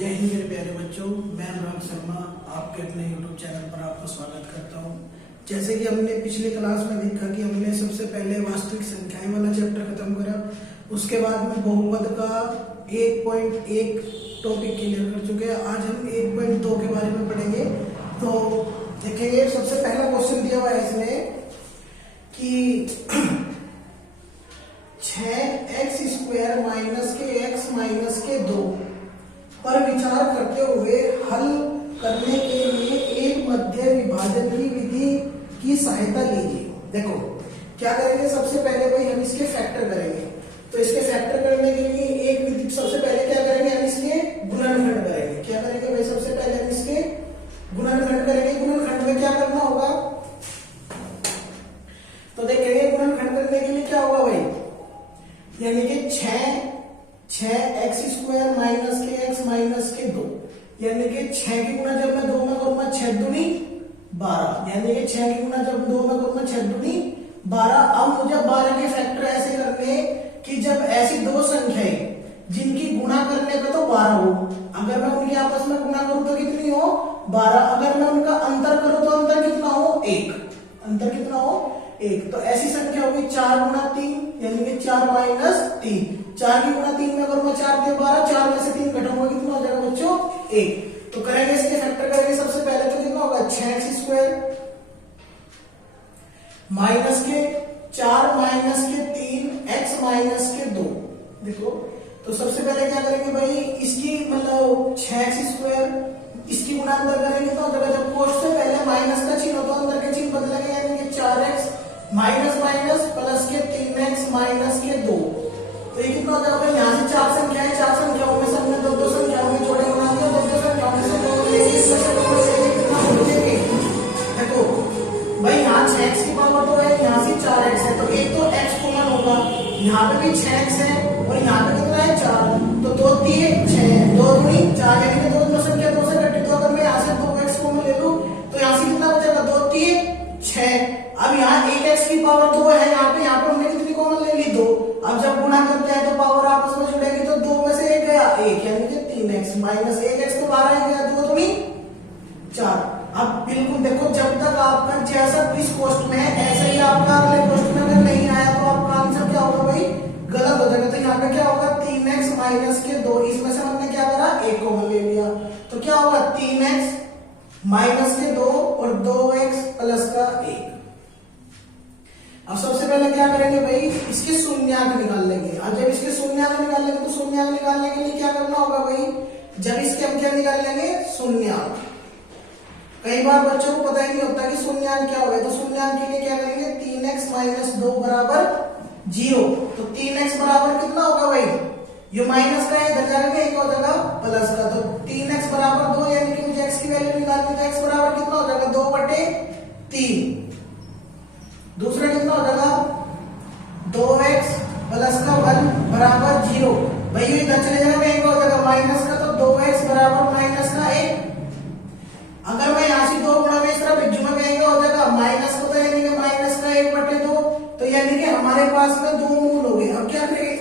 जय हिंद मेरे प्यारे बच्चों, मैं अनुराग शर्मा आपके अपने YouTube चैनल पर आपका स्वागत करता हूं। जैसे कि हमने पिछले क्लास में देखा कि हमने सबसे पहले वास्तविक संख्याएं वाला चैप्टर खत्म करा, उसके बाद में बहुपद का 1.1 टॉपिक क्लियर कर चुके हैं। आज हम 1.2 के बारे में पढ़ेंगे। तो देखेंगे, सबसे पहला क्वेश्चन दिया हुआ है इसमें कि 6x² माइनस के x माइनस के 2 पर विचार करते हुए हल करने के लिए एक मध्य विभाजन की विधि की सहायता लीजिए। देखो क्या करेंगे, सबसे पहले भाई हम इसके फैक्टर करेंगे। तो इसके फैक्टर करने के लिए एक विधि, सबसे पहले क्या करेंगे, हम इसके गुणनखंड करेंगे। क्या करेंगे भाई, सबसे पहले हम इसके गुणनखंड करेंगे। गुणनखंड में क्या करना होगा, तो देखेंगे गुणनखंड करने के लिए क्या होगा भाई, यानी कि 6x² माइनस के x माइनस के 2, यानी कि 6 की गुणा जब मैं 2 में करूंगा 6 दूनी 12, यानी कि 6 की गुणा जब 2 में करूंगा 6 दूनी 12। अब मुझे 12 के फैक्टर ऐसे करने कि जब ऐसी दो संख्याएं जिनकी गुणा करने पे तो 12 हो, अगर मैं उनकी आपस में गुणा करूं तो कितनी हो 12, अगर मैं उनका अंतर करूं तो अंतर कितना हो 1, अंतर कितना हो 1। तो ऐसी संख्या होगी 4 गुणा 3, यानी कि 4 माइनस 3, 4 की गुणा 3 में अगर मैं 4 के 12, 4 में से 3 घटाऊंगा कितना हो जाएगा बच्चों 1। तो करेंगे इसके फैक्टर करेंगे, सबसे पहले तो कितना होगा 6x² माइनस के 4 माइनस के 3 x माइनस के 2। देखो तो सबसे पहले क्या करेंगे भाई, इसकी मतलब 6x², इसकी गुणा अंदर करेंगे तो अगर जब कोष्ठ से पहले माइनस का चिन्ह हो तो अंदर के चिन्ह बदलेंगे, यानी कि 4x माइनस माइनस प्लस के 3x माइनस के 2। तो ये कितना हो जाएगा भाई, यहाँ से 4 संख्याएं, 4 संख्याओं में से हमने दो संख्याओं में जोड़े बना दिया, दो संख्याओं में से दो लेंगे, कितना बचेंगे। देखो भाई यहाँ 6x की पावर 2 है, यहाँ से 4x है, तो एक तो x कॉमन होगा, यहाँ पे भी 6x है और यहाँ पे कितना है 4, तो 2 3 6, 2 दूनी 4, यानी कि दो संख्या 2 से कटी। तो अगर मैं यहाँ से 2x कॉमन ले लूं तो यहाँ से कितना बचेगा 2 3 6। अब यहाँ 1x की पावर 2 है, यहाँ पे हमने कितनी कॉमन ले ली 2। अब जब गुणा करते हैं तो पावर आपस में जुड़ेगी, तो 2 में से 1 गया 1, यानी कि 3x माइनस 1x तो 12 ही गया, 2 दूनी 4। अब बिल्कुल देखो, जब तक आपका जैसा इस क्वेश्चन में है ऐसा ही आपका अगले क्वेश्चन में अगर नहीं आया तो आपका आंसर क्या होगा भाई, गलत हो जाएगा। तो यहाँ पे क्या होगा 3x माइनस के 2, इसमें से हमने क्या करा 1 कॉमन ले लिया, तो क्या होगा 3x माइनस के 2 और 2x प्लस का 1। अब सबसे पहले क्या करेंगे भाई, इसके शून्यांक निकाल लेंगे। अब जब इसके शून्यांक निकाल लेंगे तो शून्यांक निकालने के लिए क्या करना होगा भाई, जब इसके हम क्या निकाल लेंगे शून्यांक। कई बार बच्चों को पता ही नहीं होता कि शून्यांक क्या होगा, तो शून्यांक के लिए क्या करेंगे 3x माइनस 2 बराबर 0। तो 3x बराबर कितना होगा भाई, ये माइनस का है, इधर जाएगा एक हो जाएगा प्लस का, तो 3x बराबर 2, यानी कि मुझे x की वैल्यू निकालनी है, तो x बराबर कितना हो जाएगा 2/3। दूसरा कितना हो जाएगा 2x प्लस का 1 बराबर 0। भाई ये इधर चले जाएगा, एक हो जाएगा माइनस का, तो 2x बराबर माइनस का 1। अगर मैं यहाँ से 2 गुणा में इस तरह बिज्जू में कहेंगे हो जाएगा माइनस को, तो यानी कि माइनस का 1/2, तो यानी कि हमारे पास में 2 मूल हो गए। अब क्या करेंगे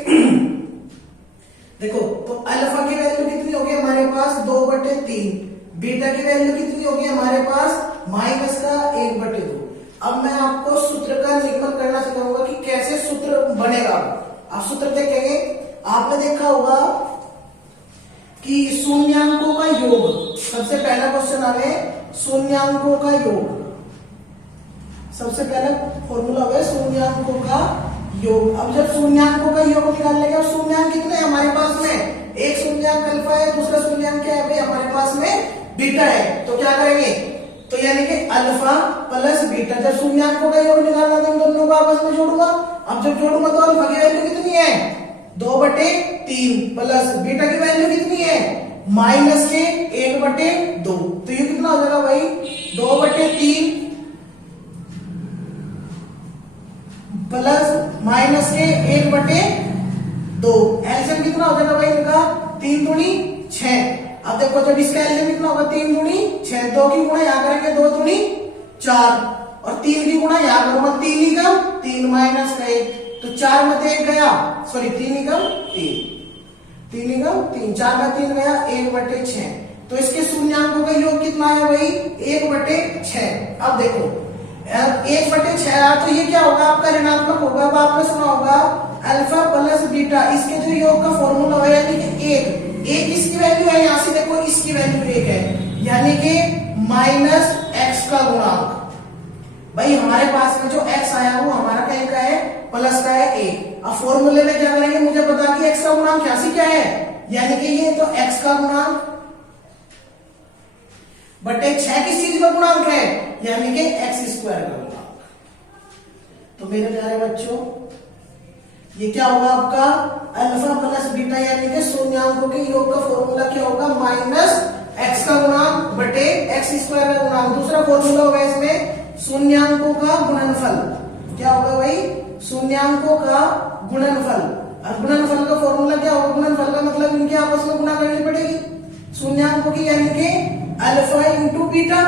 देखो, तो अल्फा की वैल्यू कितनी होगी हमारे पास 2/3, बीटा की वैल्यू कितनी होगी हमारे पास माइनस का 1/2। अब मैं आपको सूत्र का निगमन करना सिखाऊंगा कि कैसे सूत्र बनेगा। आप सूत्र देखेंगे, आपने देखा होगा कि शून्यांकों का योग, सबसे पहला क्वेश्चन आ गया शून्यांकों का योग। सबसे पहला फॉर्मूला है शून्यांकों का योग। अब जब शून्यांकों का योग निकाल लेंगे, अब शून्यांक कितने हैं हमारे पास में, एक शून्यांक अल्फा है, दूसरा शून्यांक क्या है भाई हमारे पास में बीटा है। तो क्या करेंगे, तो यानी कि अल्फा प्लस बीटा, जब शून्यांकों का योग निकालना तो इन दोनों को आपस में जोड़ूंगा। अब जब जोड़ूंगा तो अल्फा की वैल्यू कितनी है 2/3 प्लस बीटा की वैल्यू कितनी है माइनस के 1/2। तो ये कितना हो जाएगा भाई 2/3 प्लस माइनस के 1/2। एलसीएम कितना हो जाएगा भाई इनका 3 दूनी 6। अब देखो जब इसका एलसीएम कितना होगा 3 दूनी 6, 2 की गुणा यहाँ करेंगे 2 दूनी 4 और 3 की गुणा यहाँ करूंगा 3 ही कम 3 माइनस का 1, तो 4 में 1 गया, सॉरी 3 ही कम 3। 3 एकम 3, 4 में 3 गया 1/6। तो इसके शून्यांकों का योग कितना है भाई 1/6। अब देखो 1/6 तो ये क्या होगा आपका ऋणात्मक होगा। अब आपने सुना होगा अल्फा प्लस बीटा, इसके जो योग का फॉर्मूला है यानी कि एक इसकी वैल्यू है, यहां से देखो इसकी वैल्यू 1 है, यानी कि -x का गुणांक। भाई हमारे पास में जो x आया वो हमारा क्या का है प्लस का है 1। अब फॉर्मूले में क्या करेंगे, मुझे पता कि x का गुणांक यहाँ से क्या है, यानी कि ये तो x का गुणांक बटे 6 किस चीज का गुणांक है, यानी कि x² का गुणांक। तो मेरे प्यारे बच्चों ये क्या होगा आपका अल्फा प्लस बीटा यानी कि शून्यांकों के योग का फॉर्मूला क्या होगा -x का गुणांक बटे x² का गुणांक। दूसरा फॉर्मूला होगा इसमें शून्यांकों का गुणनफल। क्या होगा भाई शून्यांकों का गुणनफल। और गुणनफल का फॉर्मूला क्या होगा, गुणनफल का मतलब इनके आपस में गुणा करनी पड़ेगी शून्यांकों की, यानी कि alpha into beta.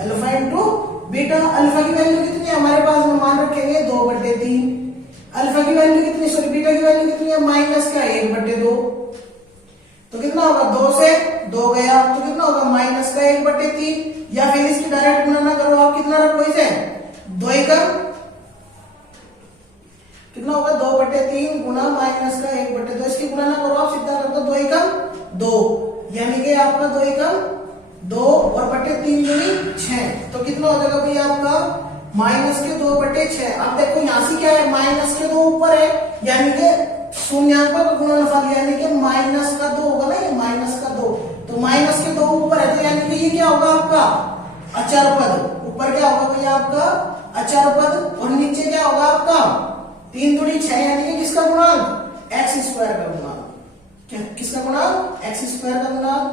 Alpha into beta, alpha की वैल्यू कितनी है हमारे पास में मान रखेंगे 2/3। अल्फा की वैल्यू कितनी, सॉरी बीटा की वैल्यू कितनी है -1/2। तो कितना होगा 2 से 2 गया तो कितना होगा -1/3। या फिर इसकी डायरेक्ट गुणा ना करो आप, कितना रखो इसे 2 एकम कितना होगा 2/3 गुना -1/2। इसकी गुणा ना करो आप, सीधा कर दो 2 एकम 2, यानी कि आपका 2 एकम 2 और बटे 3 दूनी 6। तो कितना हो जाएगा भाई आपका -2/6। अब देखो यहां से क्या है -2 ऊपर है, यानी कि शून्यांकों का गुणनफल यानी कि -2 होगा ना, ये -2। तो -2 ऊपर है, तो यानी कि ये क्या होगा आपका अचर पद। ऊपर क्या होगा भैया आपका अचर पद, और नीचे क्या होगा आपका 3 दूनी 6, यानी कि किसका गुणांक x² का गुणांक। किसका गुणांक x² का गुणांक।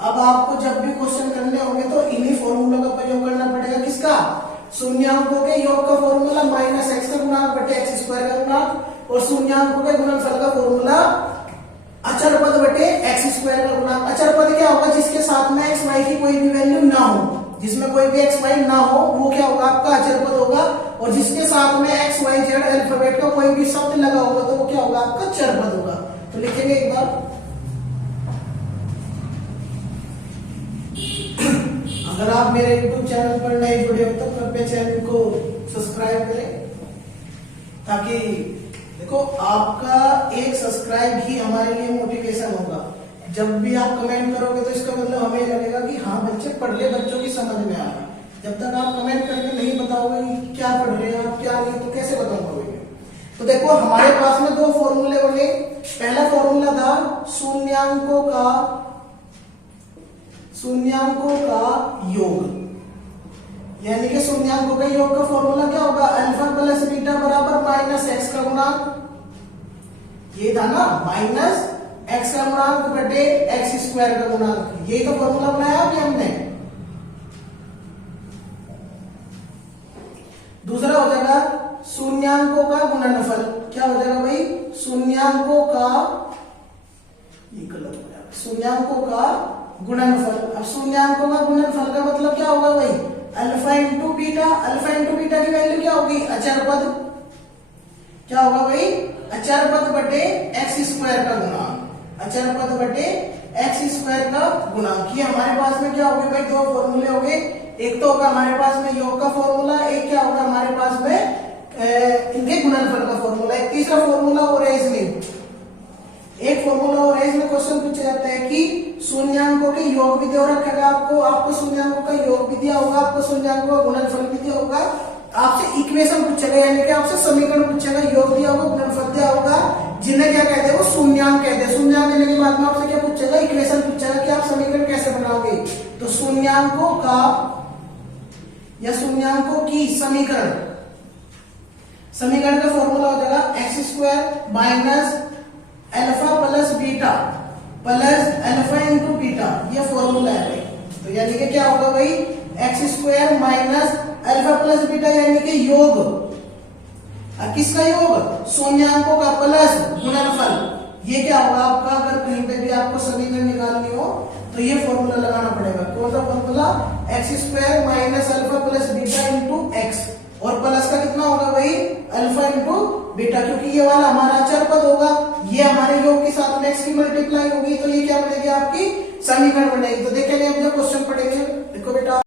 अब आपको जब भी क्वेश्चन करने होंगे तो इन्हीं फॉर्मूलों का प्रयोग करना पड़ेगा, किसका शून्यांकों के योग का फॉर्मूला -x का गुणांक बटे x² का गुणांक, और शून्यांकों के गुणनफल का फॉर्मूला अचर पद बटे x² का गुणांक। अचर पद क्या होगा, जिसके साथ में x y की कोई भी वैल्यू ना हो, जिसमें कोई भी x y ना हो वो क्या होगा आपका अचर पद होगा, और जिसके साथ में x y z अल्फाबेट का कोई भी शब्द लगा होगा तो वो क्या होगा आपका चर पद होगा। तो लिखेंगे एक बार, अगर आप मेरे YouTube चैनल पर नए जुड़े हो तो कृपया चैनल को सब्सक्राइब करें, ताकि देखो आपका एक सब्सक्राइब ही हमारे लिए मोटिवेशन होगा। जब भी आप कमेंट करोगे तो इसका मतलब हमें लगेगा कि हाँ बच्चे पढ़ रहे, बच्चों की समझ में आ रहा। जब तक आप कमेंट करके नहीं बताओगे कि क्या पढ़ रहे हैं आप क्या नहीं, तो कैसे बता पाओगे। तो देखो हमारे पास में 2 फॉर्मूले बने। पहला फॉर्मूला था शून्यांकों का योग, यानी कि शून्यांकों का योग का फॉर्मूला क्या होगा अल्फा प्लस बीटा बराबर -x का गुणांक। ये था ना -x का गुणांक बटे x² का गुणांक। ये तो फॉर्मूला बनाया अभी हमने। दूसरा हो जाएगा शून्यांकों का गुणनफल। क्या हो जाएगा भाई शून्यांकों का, ये गलत हो जाएगा, शून्यांकों का गुणनफल। अब शून्यांकों का गुणनफल का मतलब क्या होगा भाई alpha into beta. Alpha into beta की वैल्यू क्या होगी अचर पद। क्या होगा भाई अचर पद बटे x² का गुणांक। अचर पद बटे x² का गुणांक। ये हमारे पास में क्या हो गए भाई 2 फॉर्मूले हो गए। एक तो होगा हमारे पास में योग का फॉर्मूला, एक क्या होगा हमारे पास में इनके गुणनफल का फॉर्मूला। एक तीसरा फॉर्मूला और है इसमें, एक फॉर्मूला और है इसमें क्वेश्चन पूछा जाता है कि शून्यांकों के योग भी दिया रखेगा आपको शून्यांकों का योग भी दिया होगा, आपको शून्यांकों का गुणनफल भी दिया होगा, आपसे इक्वेशन पूछेगा यानी कि आपसे समीकरण पूछेगा, योग दिया होगा गुणनफल दिया होगा, जिन्हें क्या कहते हैं वो शून्यांक कहते हैं। शून्यांक देने के बाद में आपसे क्या पूछेगा इक्वेशन पूछेगा कि आप समीकरण कैसे बनाओगे। तो शून्यांकों का या शून्यांकों की समीकरण का फॉर्मूला हो जाएगा x² minus alpha plus beta plus alpha into beta. ये फॉर्मूला है भाई। तो यानी कि क्या होगा भाई x² minus alpha plus beta यानी कि योग। किसका योग शून्यांकों का प्लस गुणनफल। ये क्या होगा आपका, अगर कहीं पे भी आपको समीकरण निकालनी हो तो ये फॉर्मूला लगाना पड़ेगा। कौन सा formula x² minus alpha plus beta into x। और प्लस का कितना होगा भाई अल्फा इंटू बीटा, क्योंकि ये वाला हमारा अचर पद होगा, ये हमारे योग के साथ में x की मल्टीप्लाई होगी, तो ये क्या बनेगी आपकी समीकरण बनेगी। तो देखेंगे हम जब क्वेश्चन